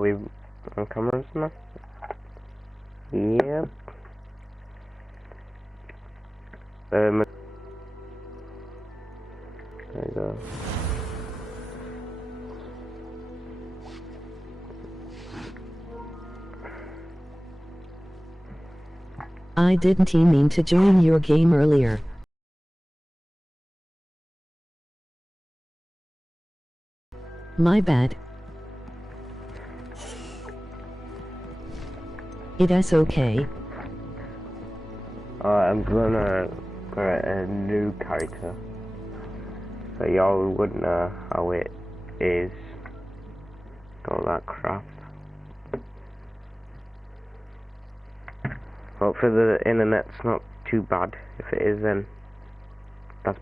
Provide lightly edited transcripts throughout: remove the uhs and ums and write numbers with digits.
we on cameras now? Yep. There you go. I didn't mean to join your game earlier. My bad. It is okay. I'm gonna create a new character, so y'all would know how it is. All that crap. Hopefully the internet's not too bad. If it is, then that's...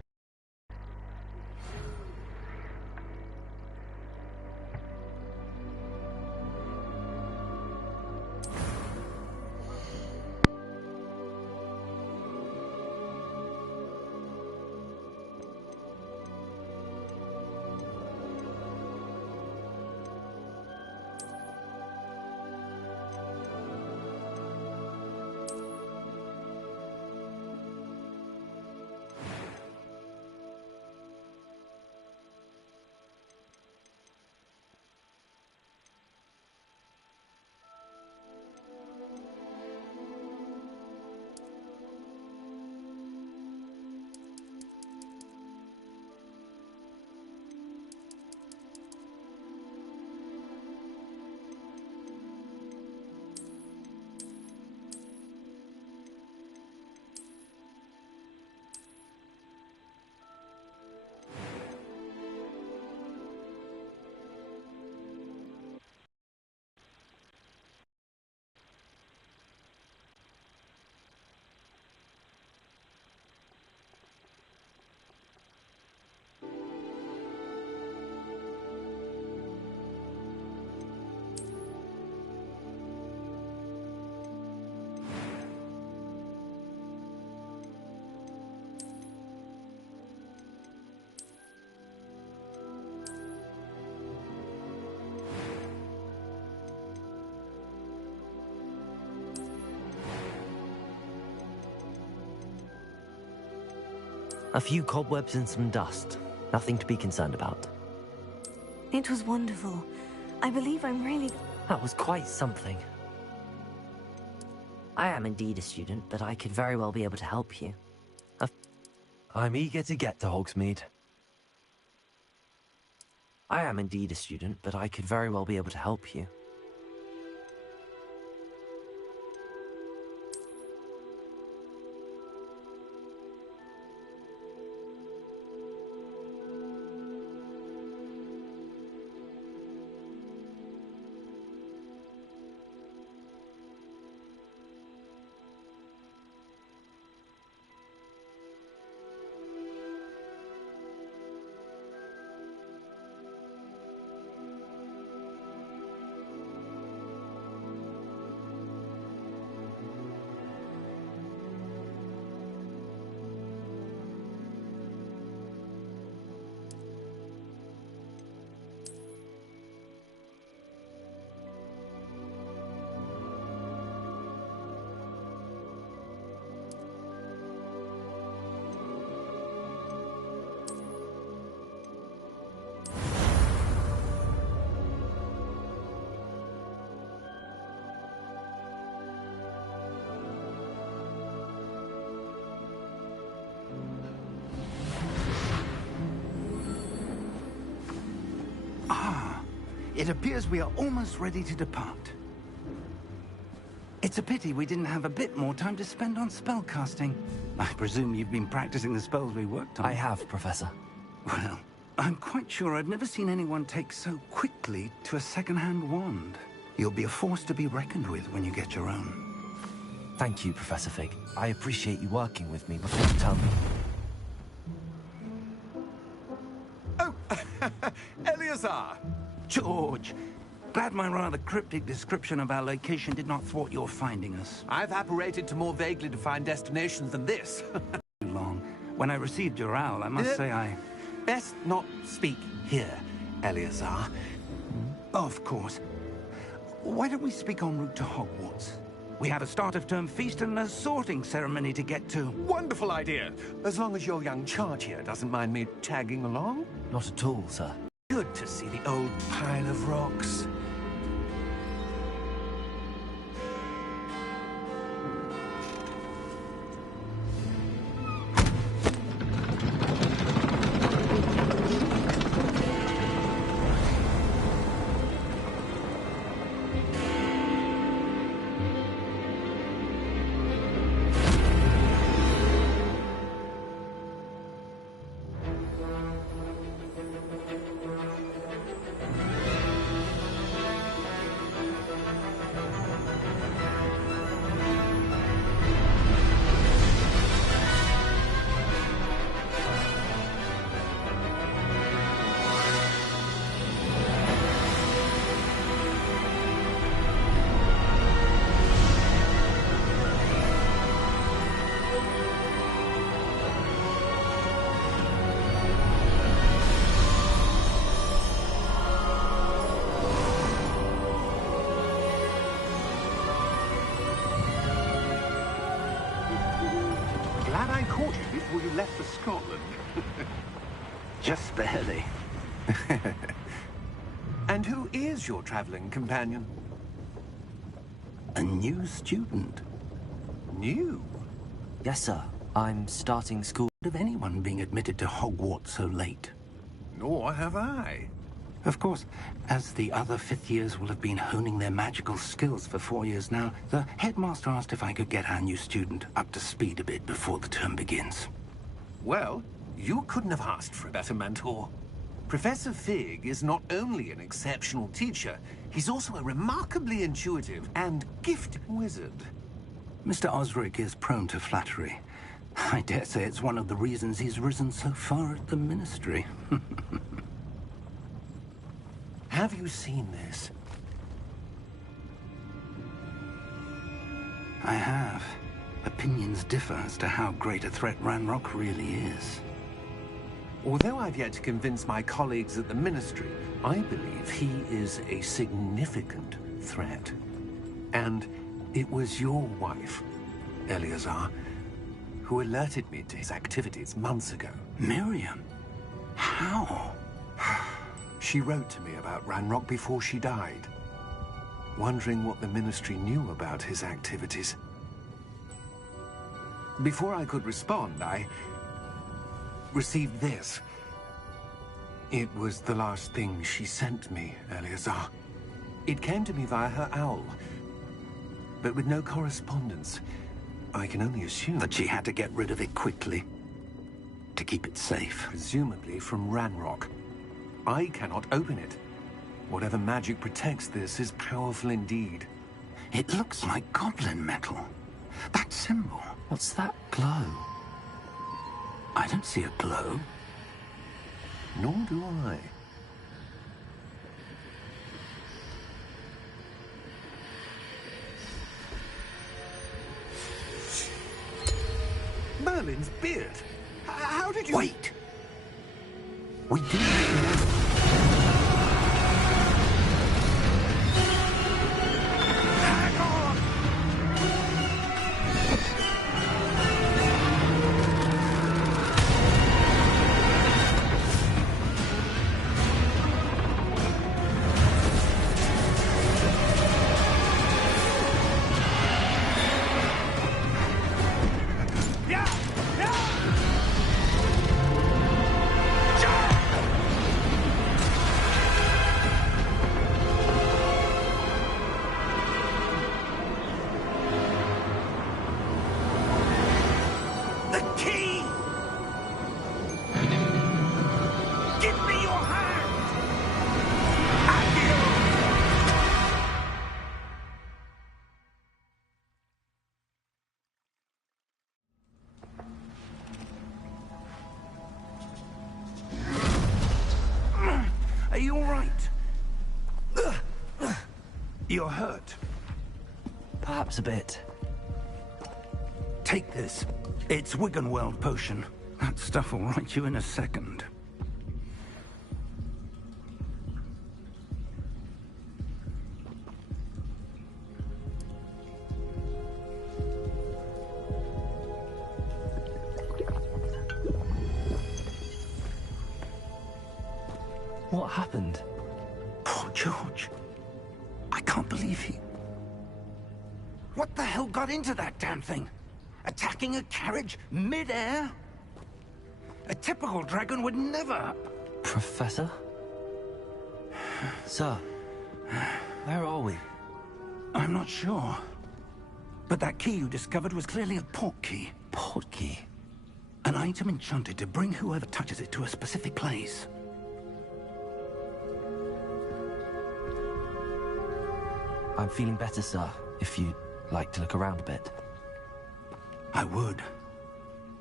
A few cobwebs and some dust. Nothing to be concerned about. It was wonderful. I believe I'm really... That was quite something. I am indeed a student, but I could very well be able to help you. I'm eager to get to Hogsmeade. I am indeed a student, but I could very well be able to help you. It appears we are almost ready to depart. It's a pity we didn't have a bit more time to spend on spellcasting. I presume you've been practicing the spells we worked on. I have, Professor. Well, I'm quite sure I've never seen anyone take so quickly to a second-hand wand. You'll be a force to be reckoned with when you get your own. Thank you, Professor Fig. I appreciate you working with me before you tell me. Oh, Eleazar! George! Glad my rather cryptic description of our location did not thwart your finding us. I've apparated to more vaguely defined destinations than this. Too long. When I received your owl, I must say I... Best not speak here, Eleazar. Of course. Why don't we speak en route to Hogwarts? We have a start-of-term feast and a sorting ceremony to get to. Wonderful idea. As long as your young charge here doesn't mind me tagging along. Not at all, sir. Good to see the old pile of rocks. Glad I caught you before you left for Scotland. Just barely. And who is your traveling companion? A new student. New? Yes, sir. I'm starting school. Of anyone being admitted to Hogwarts so late. Nor have I. Of course, as the other fifth years will have been honing their magical skills for 4 years now, the headmaster asked if I could get our new student up to speed a bit before the term begins. Well, you couldn't have asked for a better mentor. Professor Fig is not only an exceptional teacher, he's also a remarkably intuitive and gifted wizard. Mr. Osric is prone to flattery. I dare say it's one of the reasons he's risen so far at the Ministry. Have you seen this? I have. Opinions differ as to how great a threat Ranrock really is. Although I've yet to convince my colleagues at the Ministry, I believe he is a significant threat. And it was your wife, Eleazar, who alerted me to his activities months ago. Miriam? How? She wrote to me about Ranrock before she died, wondering what the Ministry knew about his activities. Before I could respond, I received this. It was the last thing she sent me, Eleazar. It came to me via her owl, but with no correspondence. I can only assume That she had to get rid of it quickly, to keep it safe. presumably from Ranrock. I cannot open it. Whatever magic protects this is powerful indeed. It looks like goblin metal. That symbol. What's that glow? I don't see a glow. Nor do I. Merlin's beard. How did you... Wait! We didn't... Hang on! The key! Give me your hand! Are you all right? You're hurt. Perhaps a bit. Take this. It's Wiggenweld potion. That stuff will right you in a second. What happened? Poor George. I can't believe he... What the hell got into that damn thing? Attacking a carriage mid-air? A typical dragon would never... Professor? Sir, where are we? I'm not sure. But that key you discovered was clearly a port key. Port key? An item enchanted to bring whoever touches it to a specific place. I'm feeling better, sir, if you'd like to look around a bit. I would.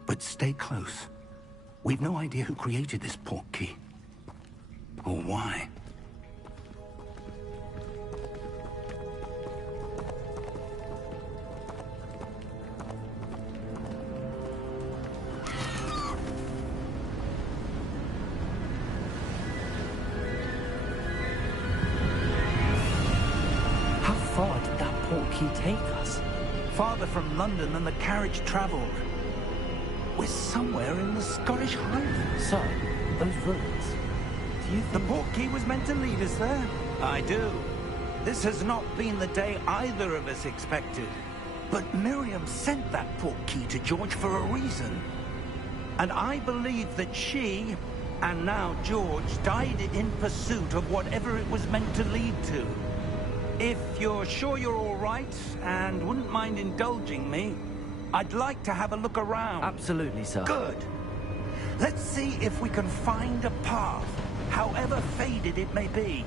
But stay close. We've no idea who created this port key. Or why. How far did that port key take us? Farther from London than the carriage traveled. We're somewhere in the Scottish Highlands. Sir, those ruins. Do you The think... port key was meant to lead us there? I do. This has not been the day either of us expected. But Miriam sent that port key to George for a reason. And I believe that she, and now George, died in pursuit of whatever it was meant to lead to. If you're sure you're all right, and wouldn't mind indulging me, I'd like to have a look around. Absolutely, sir. Good. Let's see if we can find a path, however faded it may be.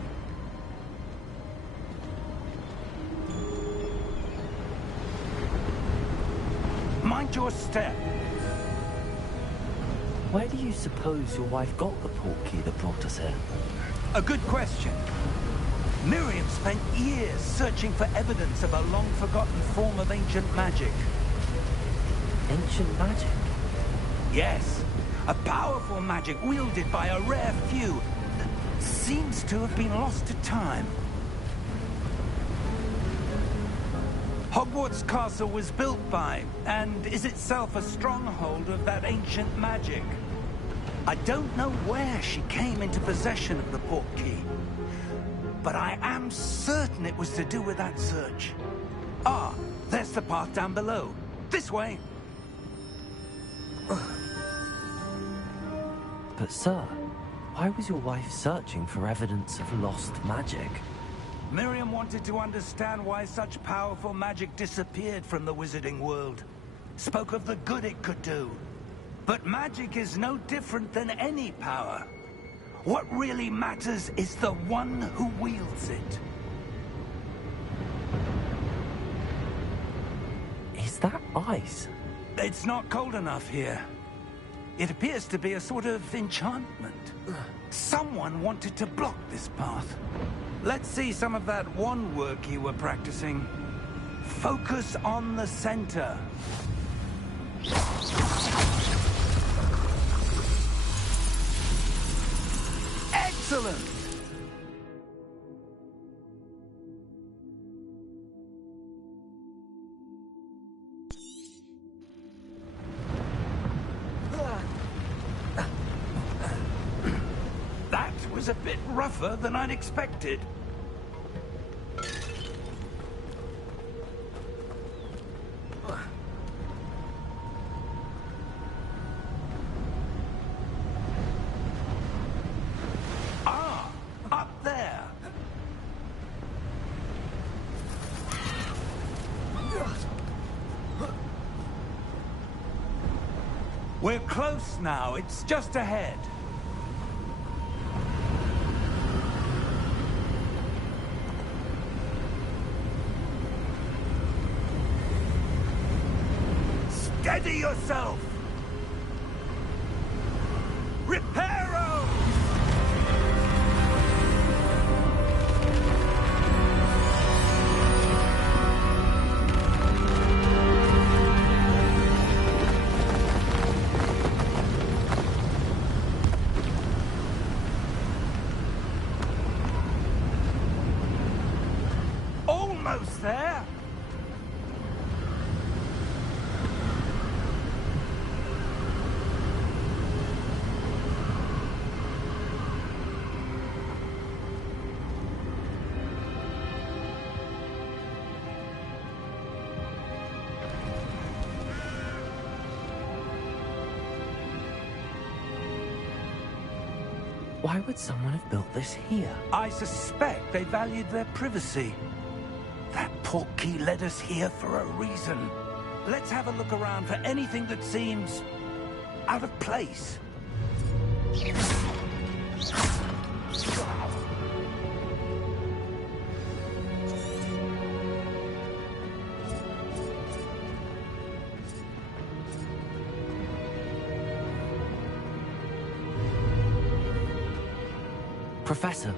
Mind your step. Where do you suppose your wife got the port key that brought us here? A good question. Miriam spent years searching for evidence of a long-forgotten form of ancient magic. Ancient magic? Yes, a powerful magic wielded by a rare few that seems to have been lost to time. Hogwarts Castle was built by, and is itself a stronghold of that ancient magic. I don't know where she came into possession of the port key, but I am certain it was to do with that search. Ah, there's the path down below. This way. But sir, why was your wife searching for evidence of lost magic? Miriam wanted to understand why such powerful magic disappeared from the wizarding world. Spoke of the good it could do. But magic is no different than any power. What really matters is the one who wields it. Is that ice? It's not cold enough here. It appears to be a sort of enchantment. Someone wanted to block this path. Let's see some of that wand work you were practicing. Focus on the center. Excellent! That was a bit rougher than I'd expected. Ah, up there. We're close now. It's just ahead. Steady yourself! Reparo! Almost there! Why would someone have built this here? I suspect they valued their privacy. That portkey led us here for a reason. Let's have a look around for anything that seems out of place. Professor,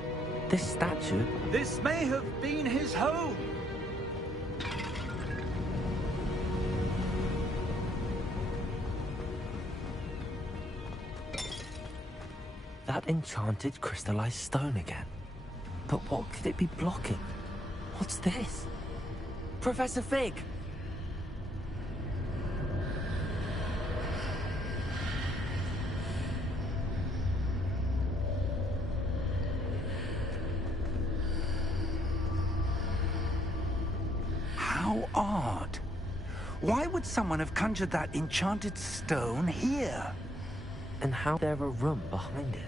this statue... This may have been his home. That enchanted crystallized stone again. But what could it be blocking? What's this? Professor Fig! How odd. Why would someone have conjured that enchanted stone here? And how there a room behind it?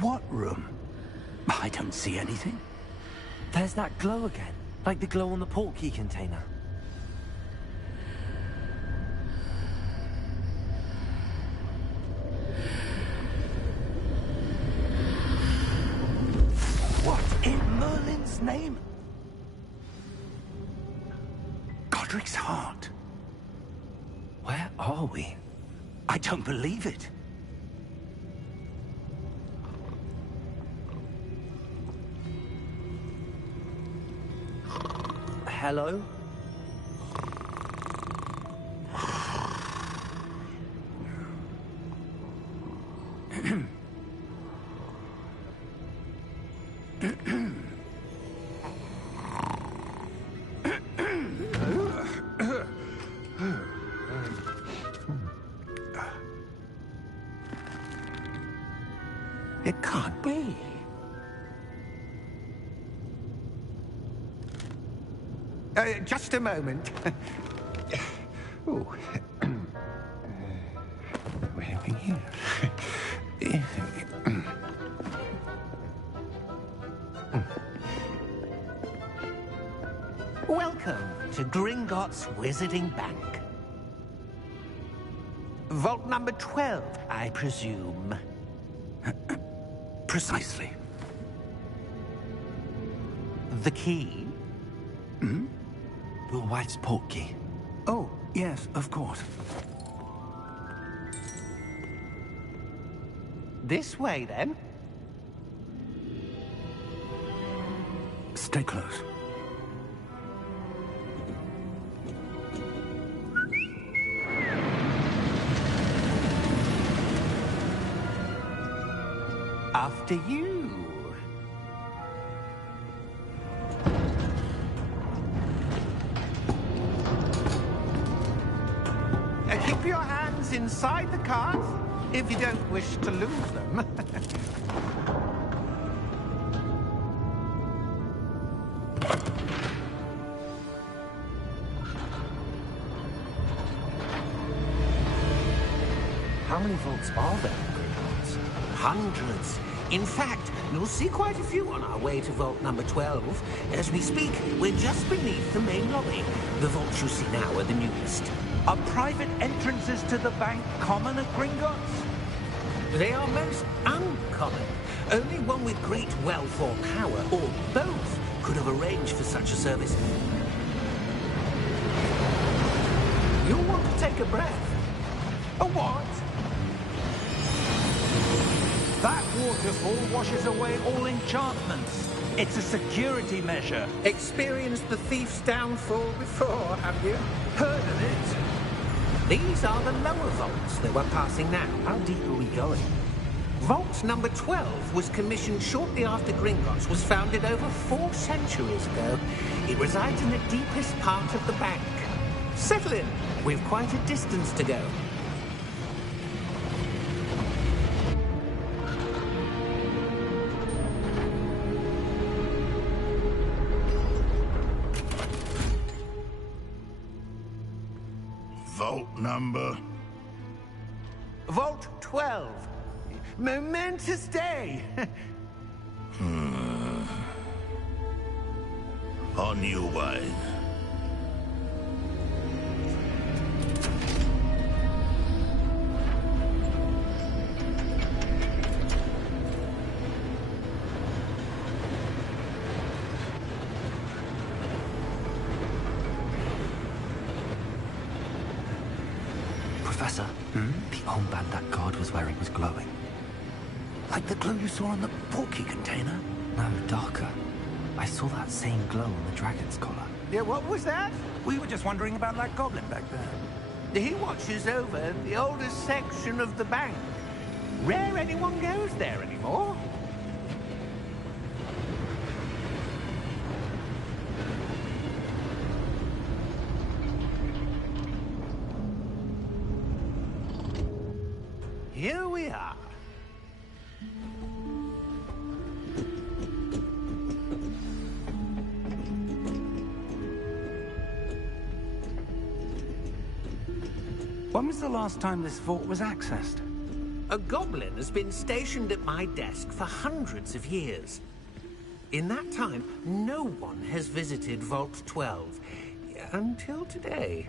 What room? I don't see anything. There's that glow again, like the glow on the portkey container. What in Merlin's name? Godric's heart. Where are we? I don't believe it. Hello? It can't be. Just a moment. Oh. Where are we here? Welcome to Gringotts Wizarding Bank. Vault number 12, I presume. Precisely. The key? Hmm? Your wife's portkey. Oh, yes, of course. This way, then. Stay close. After you. Keep your hands inside the cart if you don't wish to lose them. How many vaults are there in Gringotts? Hundreds. In fact, you'll see quite a few on our way to vault number 12. As we speak, we're just beneath the main lobby. The vaults you see now are the newest. Are private entrances to the bank common at Gringotts? They are most uncommon. Only one with great wealth or power, or both, could have arranged for such a service. You'll want to take a breath. A what? That waterfall washes away all enchantments. It's a security measure. Experienced the thief's downfall before, have you? Heard of it? These are the lower vaults that we're passing now. How deep are we going? Vault number 12 was commissioned shortly after Gringotts was founded over 4 centuries ago. It resides in the deepest part of the bank. Settle in. We've quite a distance to go. Vault number? Vault 12. Momentous day! On you, wine. Professor, the armband that guard was wearing was glowing. Like the glow you saw on the porky container? No, darker. I saw that same glow on the dragon's collar. Yeah, what was that? We were just wondering about that goblin back there. He watches over the oldest section of the bank. Rare anyone goes there anymore. Here we are. When was the last time this vault was accessed? A goblin has been stationed at my desk for hundreds of years. In that time, no one has visited Vault 12 until today.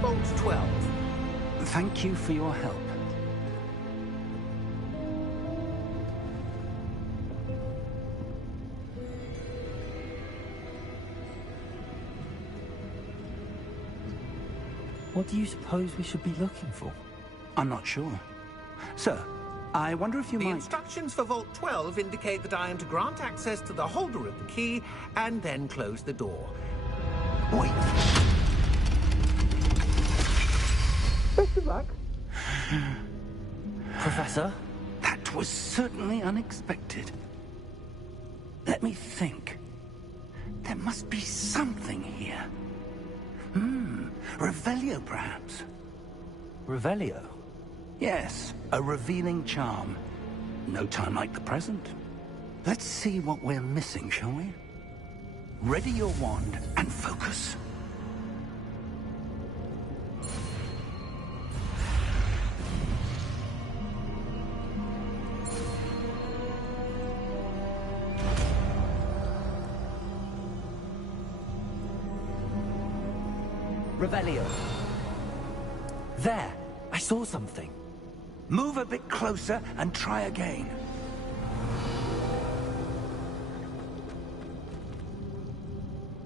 Vault 12. Thank you for your help. What do you suppose we should be looking for? I'm not sure. Sir, I wonder if you The might... instructions for Vault 12 indicate that I am to grant access to the holder of the key and then close the door. Wait. Best of luck. Professor? That was certainly unexpected. Let me think. There must be something here. Revelio, perhaps? Revelio? Yes, a revealing charm. No time like the present. Let's see what we're missing, shall we? Ready your wand and focus. Revelio. There! I saw something. Move a bit closer and try again.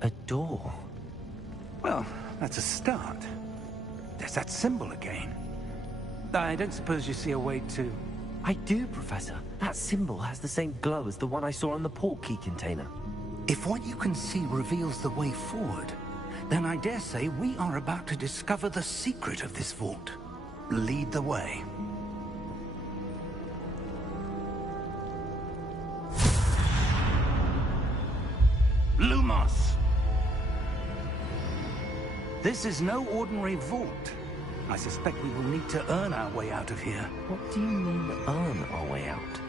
A door. Well, that's a start. There's that symbol again. I don't suppose you see a way to... I do, Professor. That symbol has the same glow as the one I saw on the port key container. If what you can see reveals the way forward, then I dare say we are about to discover the secret of this vault. Lead the way. Lumos! This is no ordinary vault. I suspect we will need to earn our way out of here. What do you mean, earn our way out?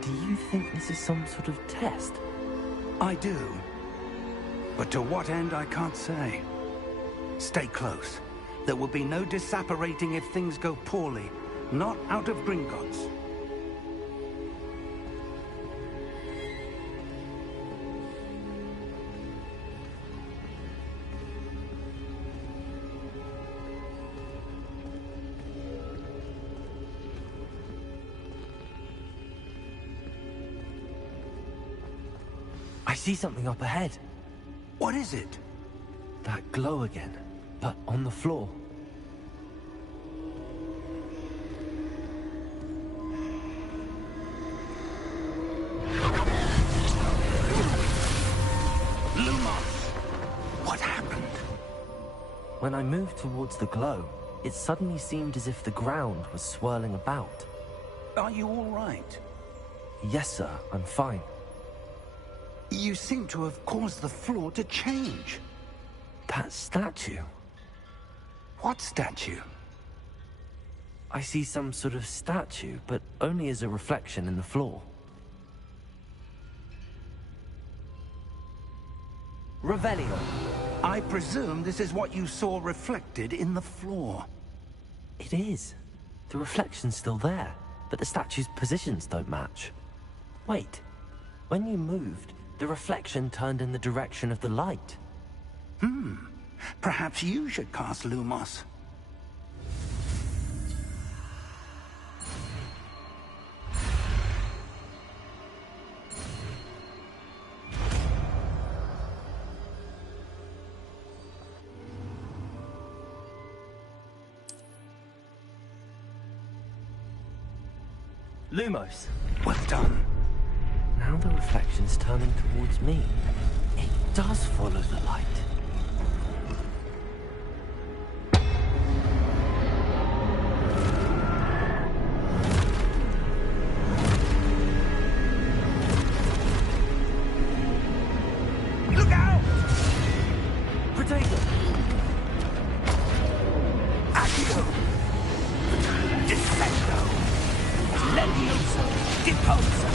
Do you think this is some sort of test? I do. But to what end, I can't say. Stay close. There will be no disapparating if things go poorly. Not out of Gringotts. I see something up ahead. What is it? That glow again, but on the floor. Lumos! What happened? When I moved towards the glow, it suddenly seemed as if the ground was swirling about. Are you all right? Yes, sir, I'm fine. You seem to have caused the floor to change. That statue. What statue? I see some sort of statue, but only as a reflection in the floor. Revelio. I presume this is what you saw reflected in the floor. It is. The reflection's still there, but the statue's positions don't match. Wait. When you moved, the reflection turned in the direction of the light. Perhaps you should cast Lumos. Lumos. Well done. Now the reflection's turning towards me. It does follow the light. Look out! Protego! Accio! Descendo! Levioso! Deposo!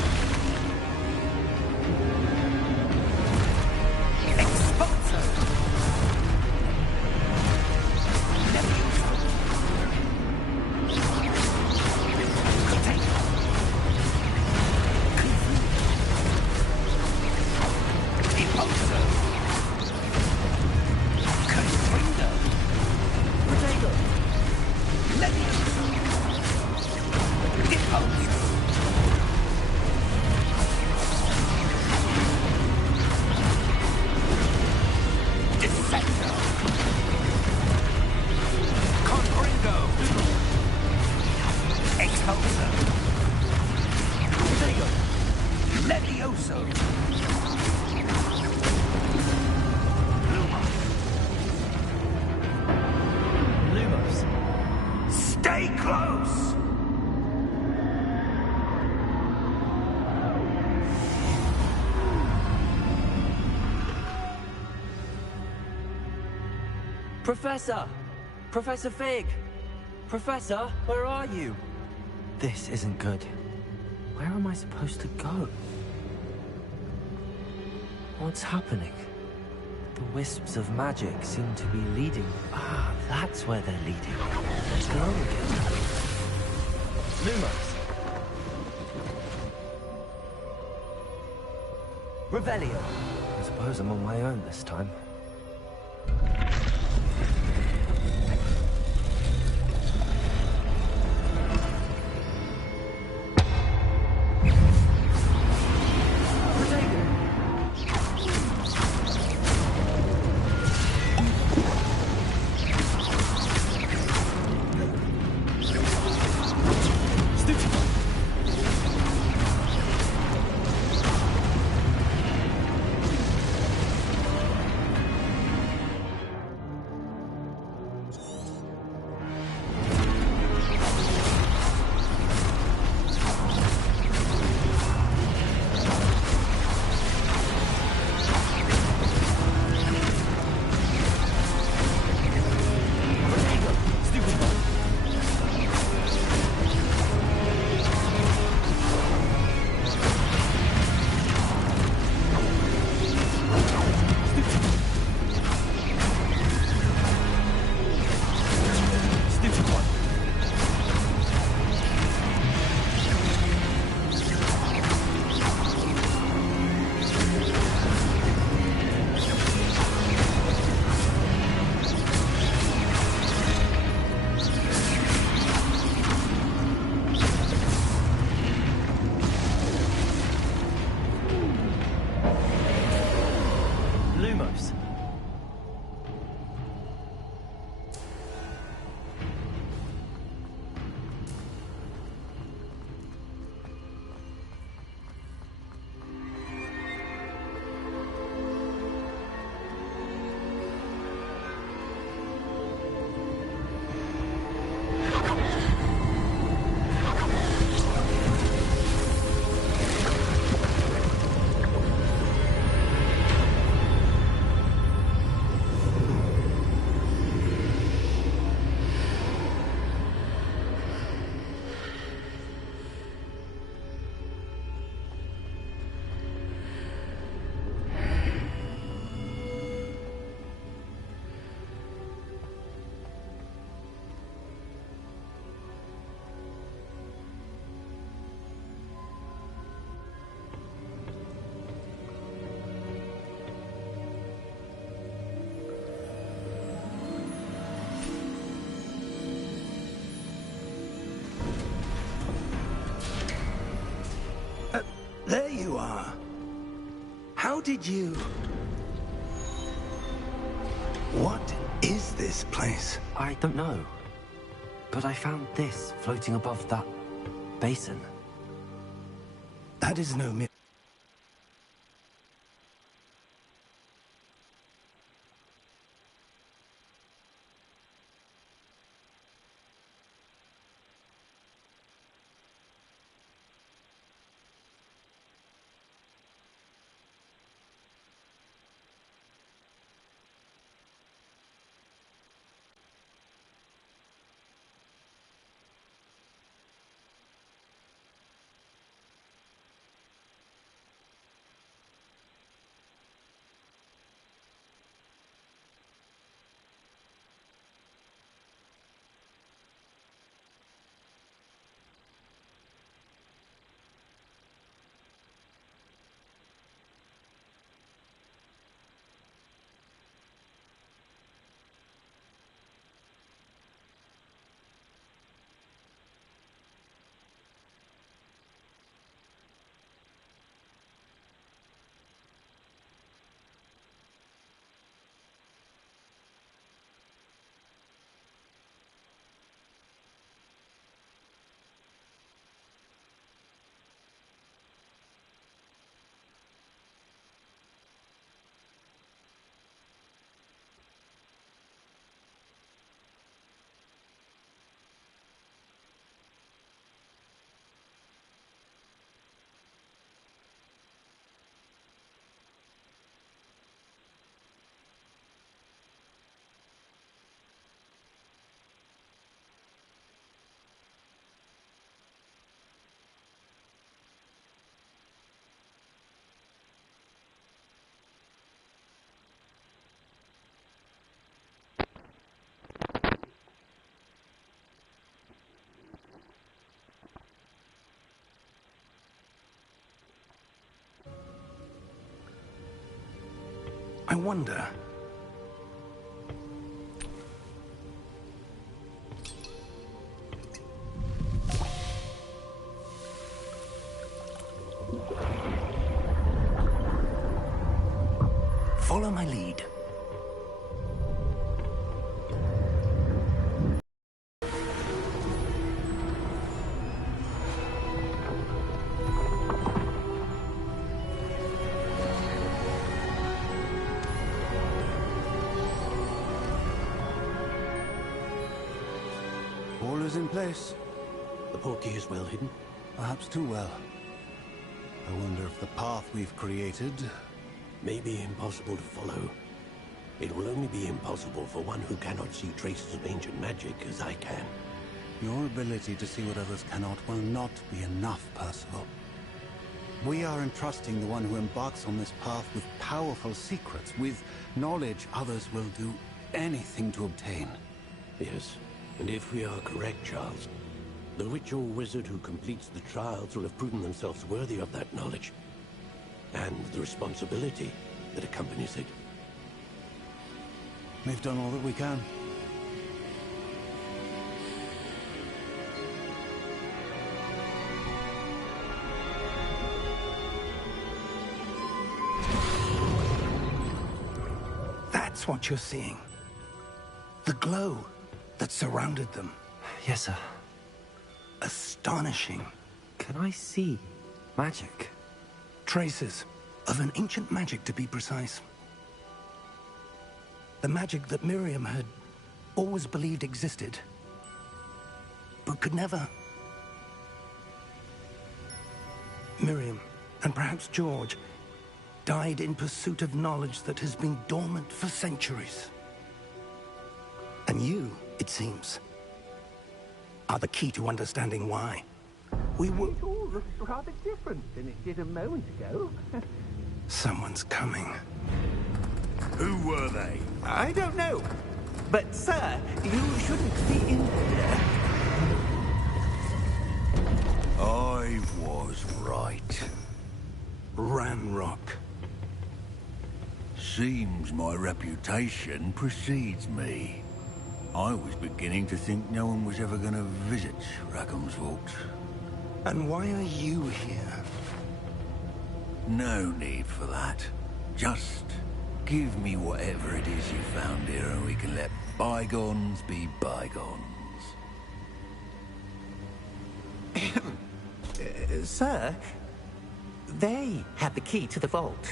Expulso! Levioso! Protego! Deposo! Constrindo! Protego! Levioso! Deposo! Descendo! Constrindo! Expulso! Protego! Levioso! Lumos. Stay close! Professor! Professor Fig! Professor, where are you? This isn't good. Where am I supposed to go? What's happening? The wisps of magic seem to be leading. Ah, that's where they're leading. Let's go again. Lumos. Revelio. I suppose I'm on my own this time. There you are. How did you... What is this place? I don't know. But I found this floating above that basin. That is no myth. I wonder... Follow my lead. All is in place. The portkey is well hidden. Perhaps too well. I wonder if the path we've created... May be impossible to follow. It will only be impossible for one who cannot see traces of ancient magic as I can. Your ability to see what others cannot will not be enough, Percival. We are entrusting the one who embarks on this path with powerful secrets, with knowledge others will do anything to obtain. Yes, and if we are correct, Charles, the witch or wizard who completes the trials will have proven themselves worthy of that knowledge, and the responsibility that accompanies it. We've done all that we can. That's what you're seeing. The glow that surrounded them. Yes, sir. Astonishing. Can I see magic? Traces of an ancient magic, to be precise. The magic that Miriam had always believed existed, but could never. Miriam, and perhaps George, died in pursuit of knowledge that has been dormant for centuries. And you, it seems, are the key to understanding why. We were... It all looks rather different than it did a moment ago. Someone's coming. Who were they? I don't know. But, sir, you shouldn't be in here. I was right. Ramrock. Seems my reputation precedes me. I was beginning to think no one was ever going to visit Rackham's vault. And why are you here? No need for that. Just give me whatever it is you found here and we can let bygones be bygones. Sir, they had the key to the vault.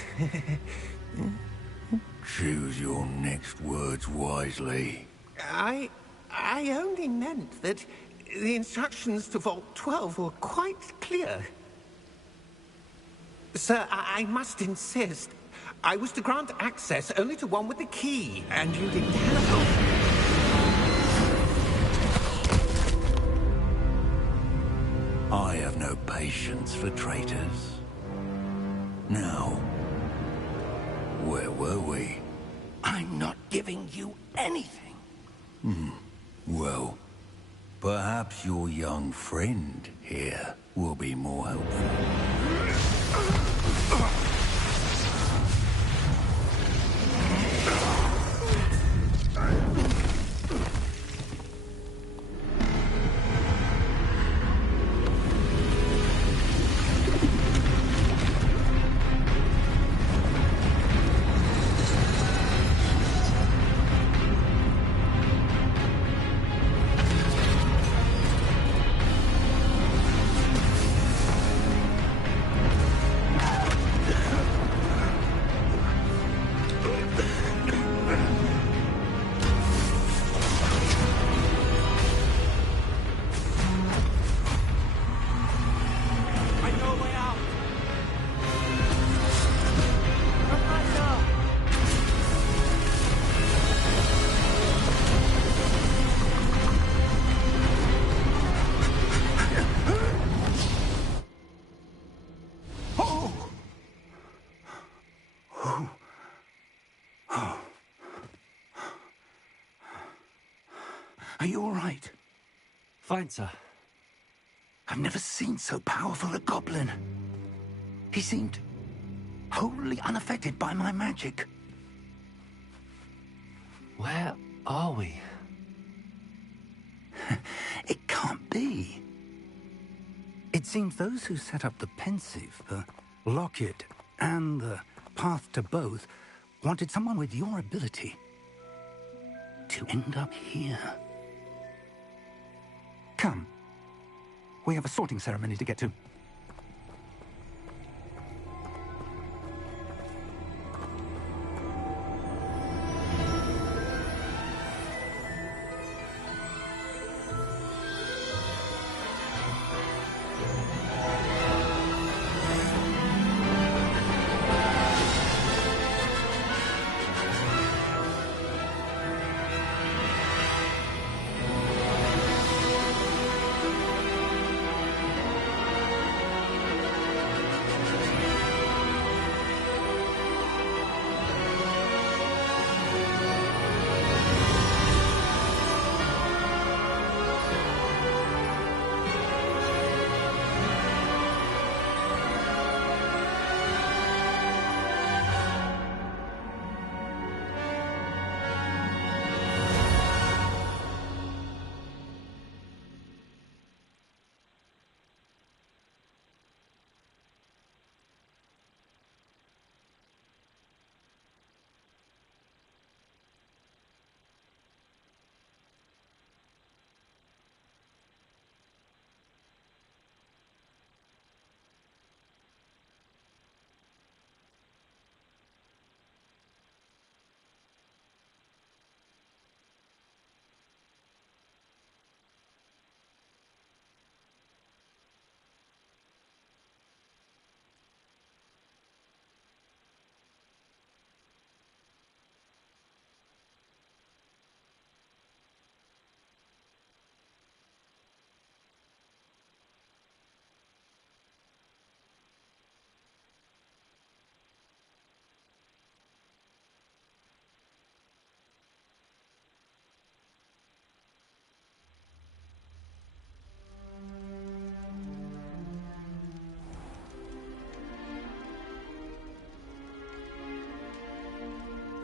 Choose your next words wisely. I only meant that the instructions to Vault 12 were quite clear. Sir, I must insist. I was to grant access only to one with the key, and you didn't have it. I have no patience for traitors. Now, where were we? I'm not giving you anything. Well, perhaps your young friend here will be more helpful. Are you all right? Fine, sir. I've never seen so powerful a goblin. He seemed wholly unaffected by my magic. Where are we? It can't be. It seems those who set up the Pensive, the Locket, and the Path to Both wanted someone with your ability to end up here. Come. We have a sorting ceremony to get to.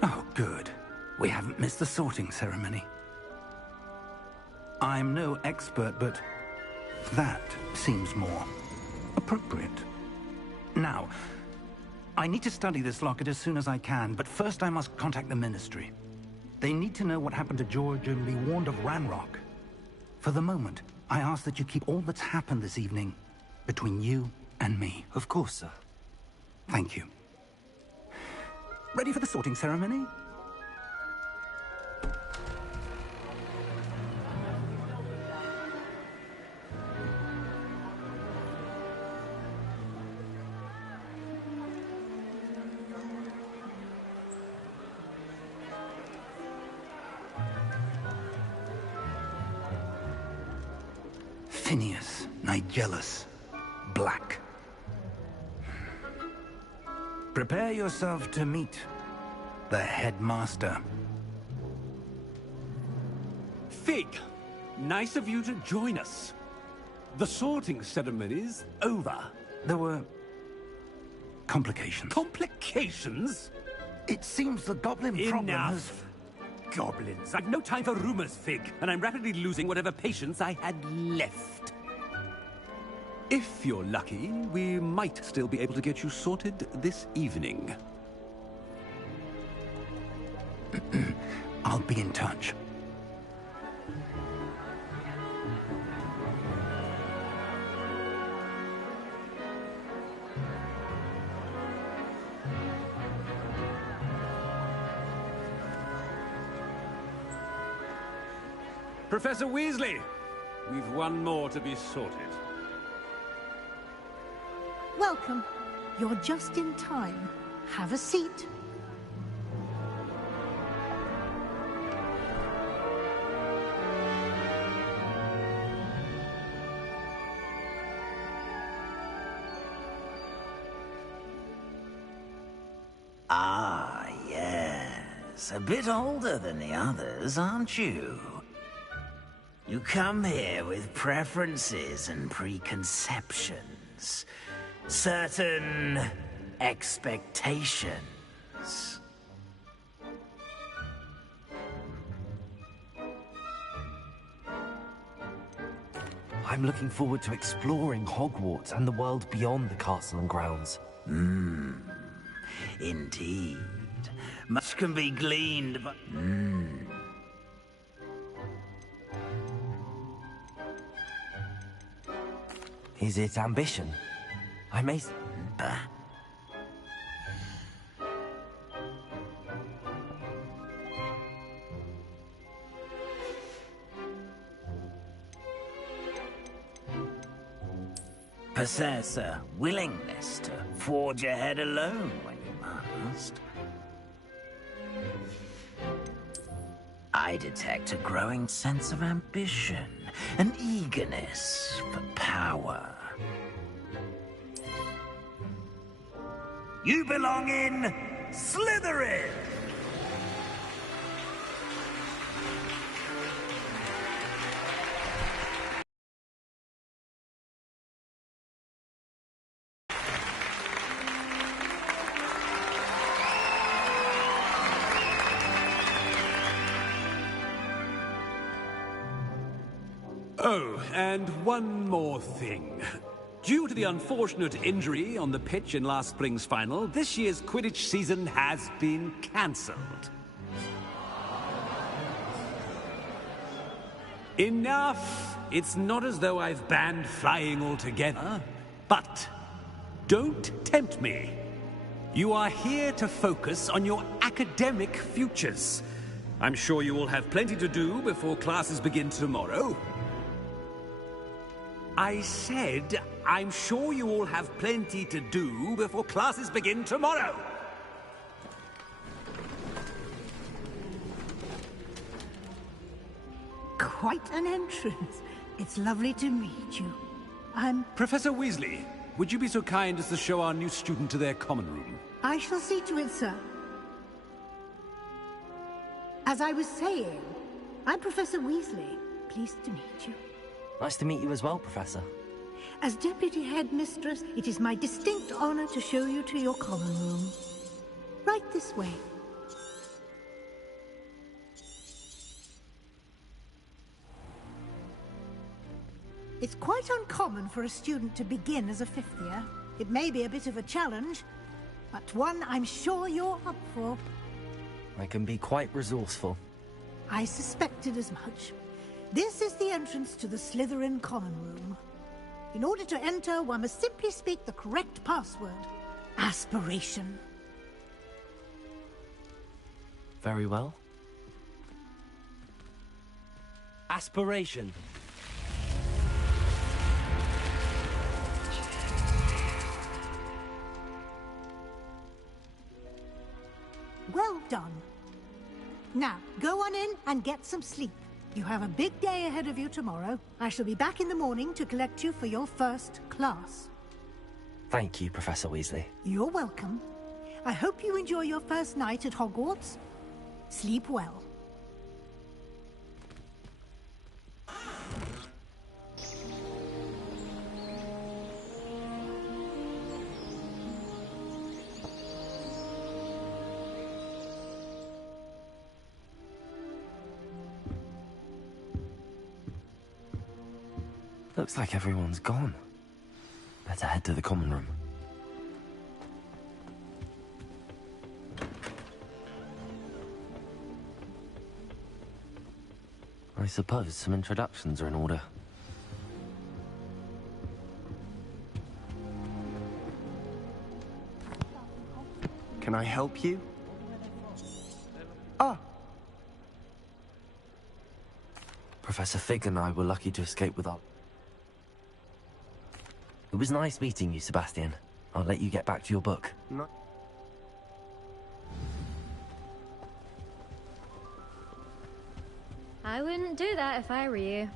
Oh, good. We haven't missed the sorting ceremony. I'm no expert, but that seems more appropriate. Now, I need to study this locket as soon as I can, but first I must contact the Ministry. They need to know what happened to George and be warned of Ranrock. For the moment, I ask that you keep all that's happened this evening between you and me. Of course, sir. Thank you. Ready for the sorting ceremony? Phineas, Nigellus, Black. Prepare yourself to meet the headmaster. Fig, nice of you to join us. The sorting ceremony's over. There were complications. Complications? It seems the goblin problem has... Enough! Goblins. I've no time for rumors, Fig, and I'm rapidly losing whatever patience I had left. If you're lucky, we might still be able to get you sorted this evening. I'll be in touch. Professor Weasley, we've one more to be sorted. Welcome. You're just in time. Have a seat. Ah, yes. A bit older than the others, aren't you? You come here with preferences and preconceptions. Certain expectations. I'm looking forward to exploring Hogwarts and the world beyond the castle and grounds. Indeed. Much can be gleaned, but... Is it ambition? I may... possess a willingness to forge ahead alone when you must. I detect a growing sense of ambition, an eagerness for power. You belong in Slytherin! Oh, and one more thing. Due to the unfortunate injury on the pitch in last spring's final, this year's Quidditch season has been cancelled. Enough! It's not as though I've banned flying altogether. But don't tempt me. You are here to focus on your academic futures. I'm sure you will have plenty to do before classes begin tomorrow. I said, I'm sure you all have plenty to do before classes begin tomorrow. Quite an entrance. It's lovely to meet you. Professor Weasley, would you be so kind as to show our new student to their common room? I shall see to it, sir. As I was saying, I'm Professor Weasley. Pleased to meet you. Nice to meet you as well, Professor. As Deputy Headmistress, it is my distinct honor to show you to your common room. Right this way. It's quite uncommon for a student to begin as a fifth year. It may be a bit of a challenge, but one I'm sure you're up for. I can be quite resourceful. I suspected as much. This is the entrance to the Slytherin common room. In order to enter, one must simply speak the correct password. Aspiration. Very well. Aspiration. Well done. Now, go on in and get some sleep. You have a big day ahead of you tomorrow. I shall be back in the morning to collect you for your first class. Thank you, Professor Weasley. You're welcome. I hope you enjoy your first night at Hogwarts. Sleep well. Looks like everyone's gone. Better head to the common room. I suppose some introductions are in order. Can I help you? Ah! Professor Fig and I were lucky to escape with our... It was nice meeting you, Sebastian. I'll let you get back to your book. No. I wouldn't do that if I were you.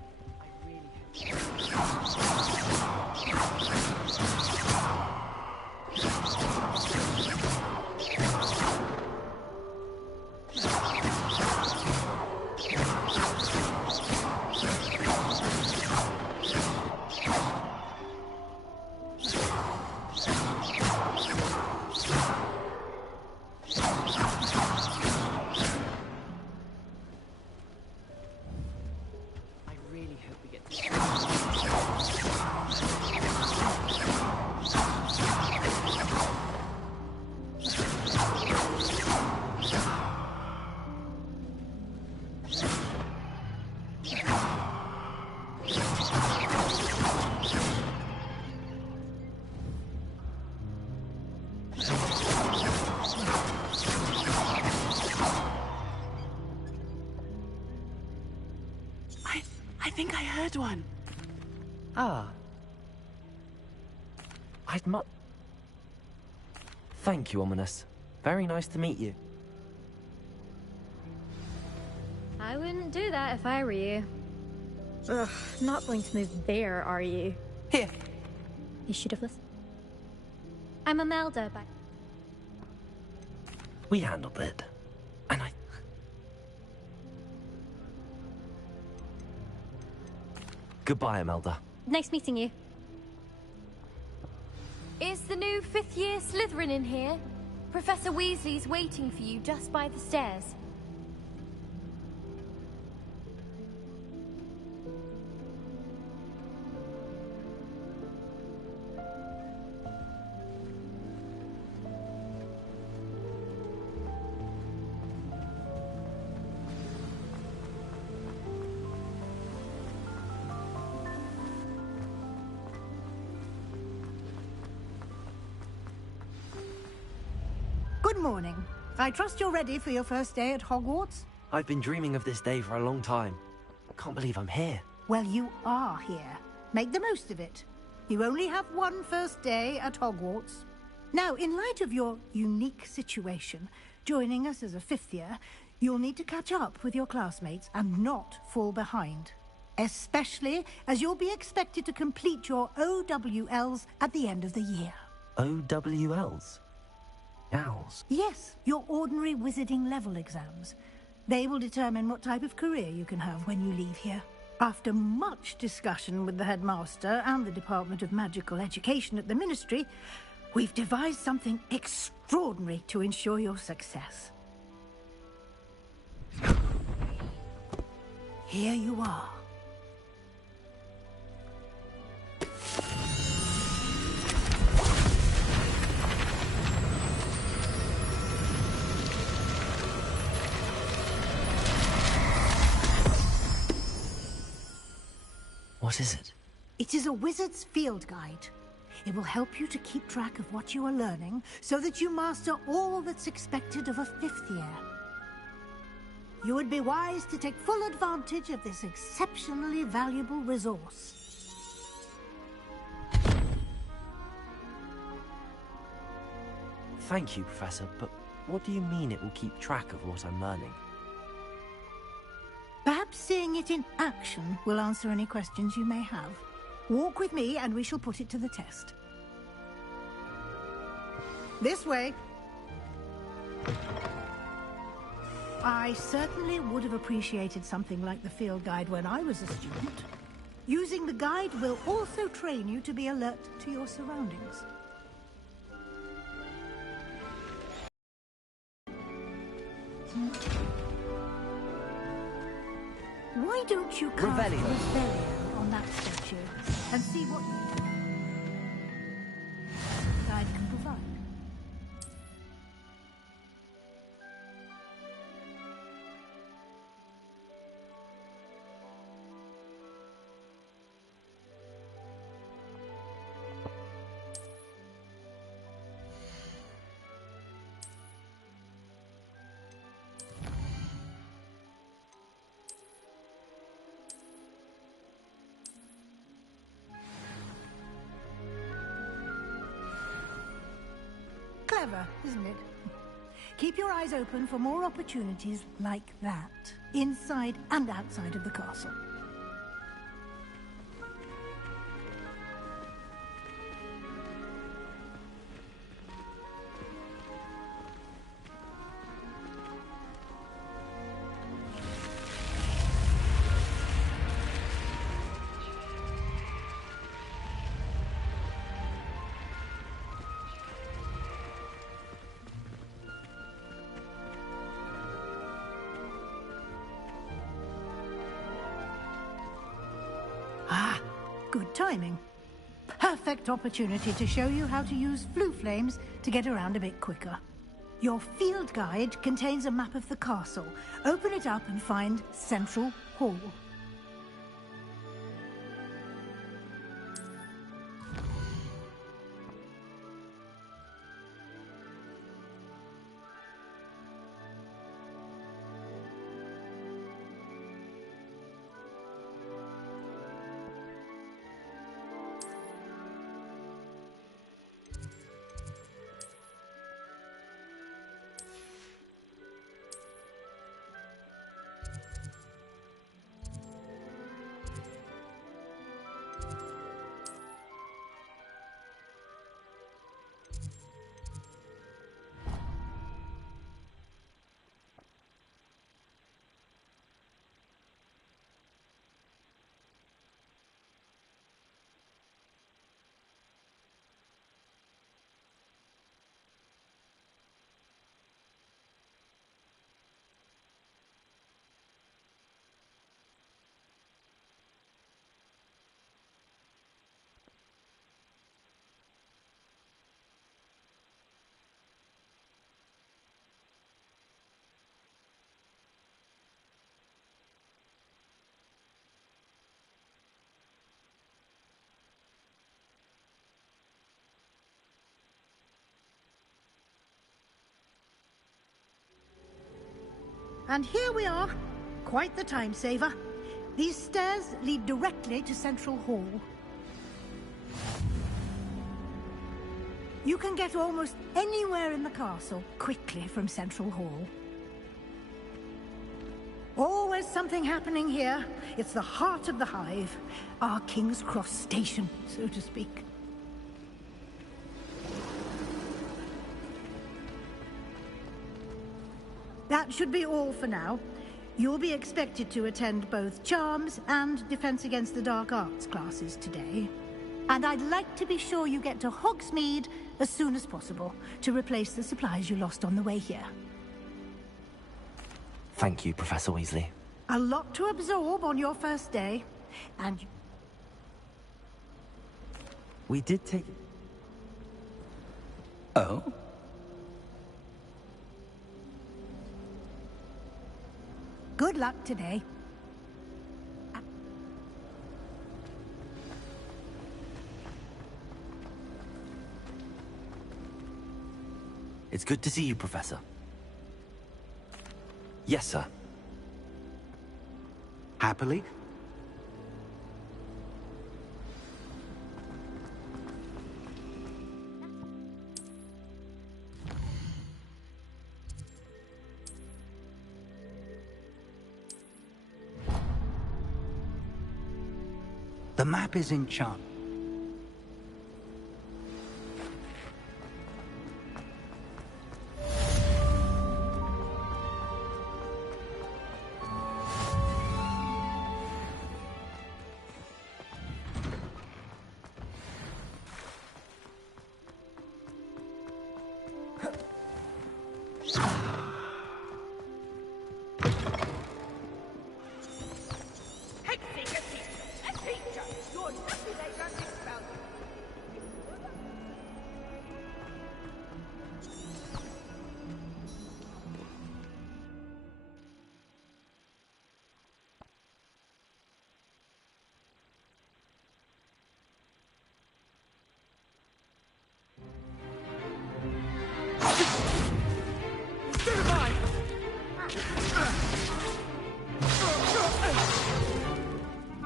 I think I heard one. Ah. Thank you, Ominous. Very nice to meet you. I wouldn't do that if I were you. Ugh, not going to move there, are you? Here. You should have listened. I'm Imelda, but... We handled it. And I... Goodbye, Imelda. Nice meeting you. Is the new fifth-year Slytherin in here? Professor Weasley's waiting for you just by the stairs. Good morning. I trust you're ready for your first day at Hogwarts? I've been dreaming of this day for a long time. Can't believe I'm here. Well, you are here. Make the most of it. You only have one first day at Hogwarts. Now, in light of your unique situation, joining us as a fifth year, you'll need to catch up with your classmates and not fall behind. Especially as you'll be expected to complete your OWLs at the end of the year. OWLs? Owls? Yes, your ordinary wizarding level exams. They will determine what type of career you can have when you leave here. After much discussion with the headmaster and the Department of Magical Education at the Ministry, we've devised something extraordinary to ensure your success. Here you are. What is it? It is a wizard's field guide. It will help you to keep track of what you are learning so that you master all that's expected of a 5th year. You would be wise to take full advantage of this exceptionally valuable resource. Thank you, Professor, but what do you mean it will keep track of what I'm learning? Perhaps seeing it in action will answer any questions you may have. Walk with me and we shall put it to the test. This way. I certainly would have appreciated something like the field guide when I was a student. Using the guide will also train you to be alert to your surroundings. Why don't you cast Revelio on that statue and see what guide can provide? Clever, isn't it? Keep your eyes open for more opportunities like that, inside and outside of the castle. Good timing. Perfect opportunity to show you how to use flue flames to get around a bit quicker. Your field guide contains a map of the castle. Open it up and find Central Hall. And here we are. Quite the time saver. These stairs lead directly to Central Hall. You can get almost anywhere in the castle quickly from Central Hall. Always something happening here. It's the heart of the hive. Our King's Cross station, so to speak. That should be all for now. You'll be expected to attend both Charms and Defense Against the Dark Arts classes today. And I'd like to be sure you get to Hogsmeade as soon as possible to replace the supplies you lost on the way here. Thank you, Professor Weasley. A lot to absorb on your first day, and... We did take... Oh? Good luck today. It's good to see you, Professor. Yes, sir. Happily? The map is in charge.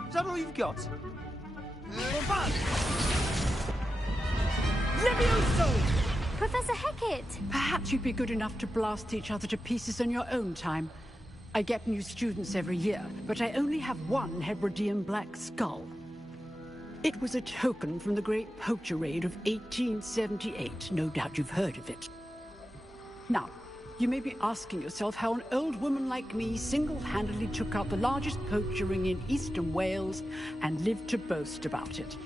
Is that all you've got? Levioso! Professor Hecat! Perhaps you'd be good enough to blast each other to pieces in your own time. I get new students every year, but I only have one Hebridean black skull. It was a token from the Great Poacher Raid of 1878. No doubt you've heard of it. Now, you may be asking yourself how an old woman like me single-handedly took out the largest poacher ring in eastern Wales and lived to boast about it.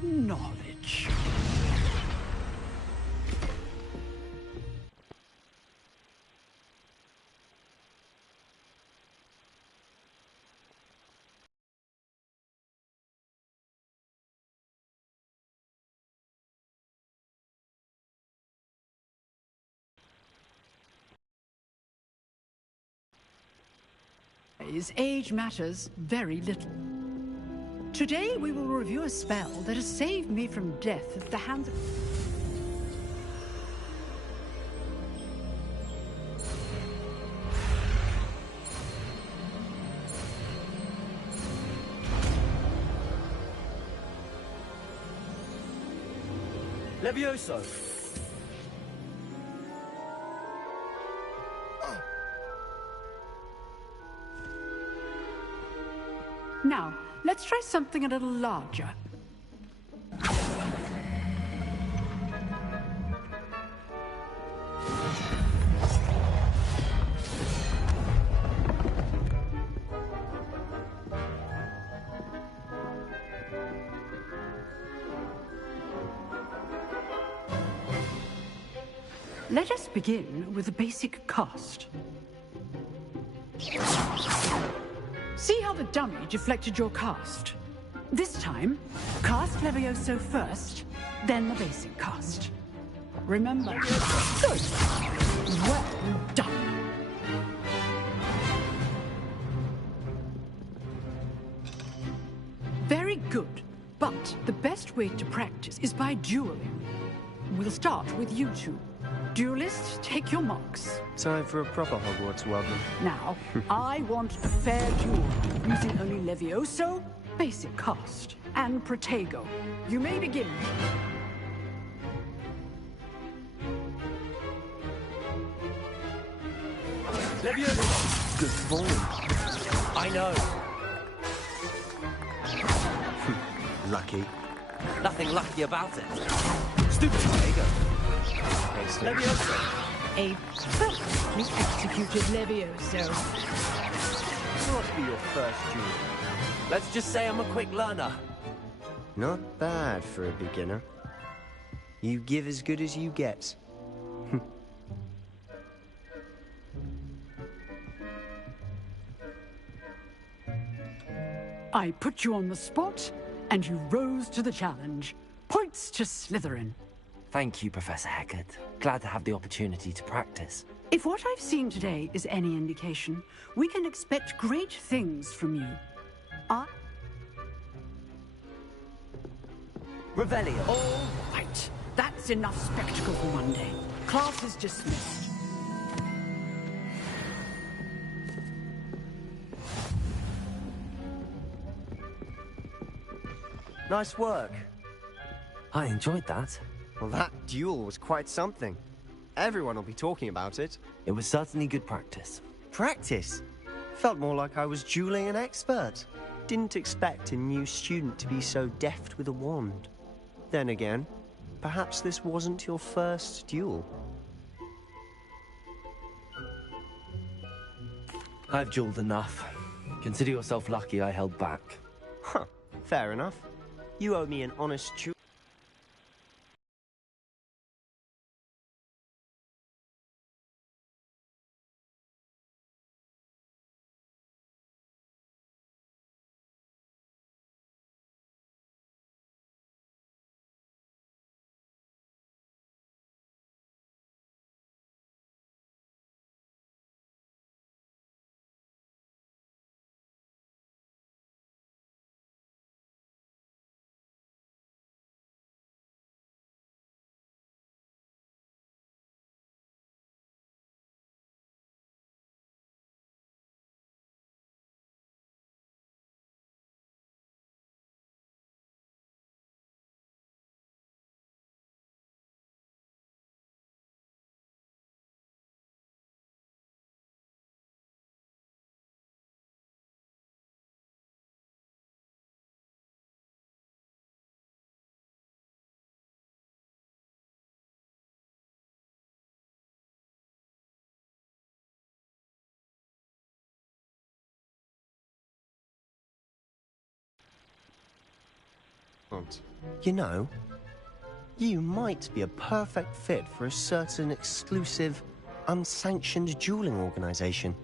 Knowledge. Age matters very little. Today we will review a spell that has saved me from death at the hands of... Levioso! Now, let's try something a little larger. Let us begin with the basic cast. See how the dummy deflected your cast? This time, cast Levioso first, then the basic cast. Remember? Good. Well done. Very good. But the best way to practice is by dueling. We'll start with you two. Duelists, take your marks. Time for a proper Hogwarts welcome. Now, I want a fair duel, using only Levioso, basic cast, and Protego. You may begin. Levioso! Good form. I know. Lucky. Nothing lucky about it. Stupid Protego! Levioso. A perfectly executed Levioso. What be your first duel? Let's just say I'm a quick learner. Not bad for a beginner. You give as good as you get. I put you on the spot, and you rose to the challenge. Points to Slytherin. Thank you, Professor Hecat. Glad to have the opportunity to practice. If what I've seen today is any indication, we can expect great things from you. Revelio. All right. That's enough spectacle for one day. Class is dismissed. Nice work. I enjoyed that. Well, that duel was quite something. Everyone will be talking about it. It was certainly good practice. Practice? Felt more like I was dueling an expert. Didn't expect a new student to be so deft with a wand. Then again, perhaps this wasn't your first duel. I've dueled enough. Consider yourself lucky I held back. Huh, fair enough. You owe me an honest duel. You know, you might be a perfect fit for a certain exclusive, unsanctioned dueling organization.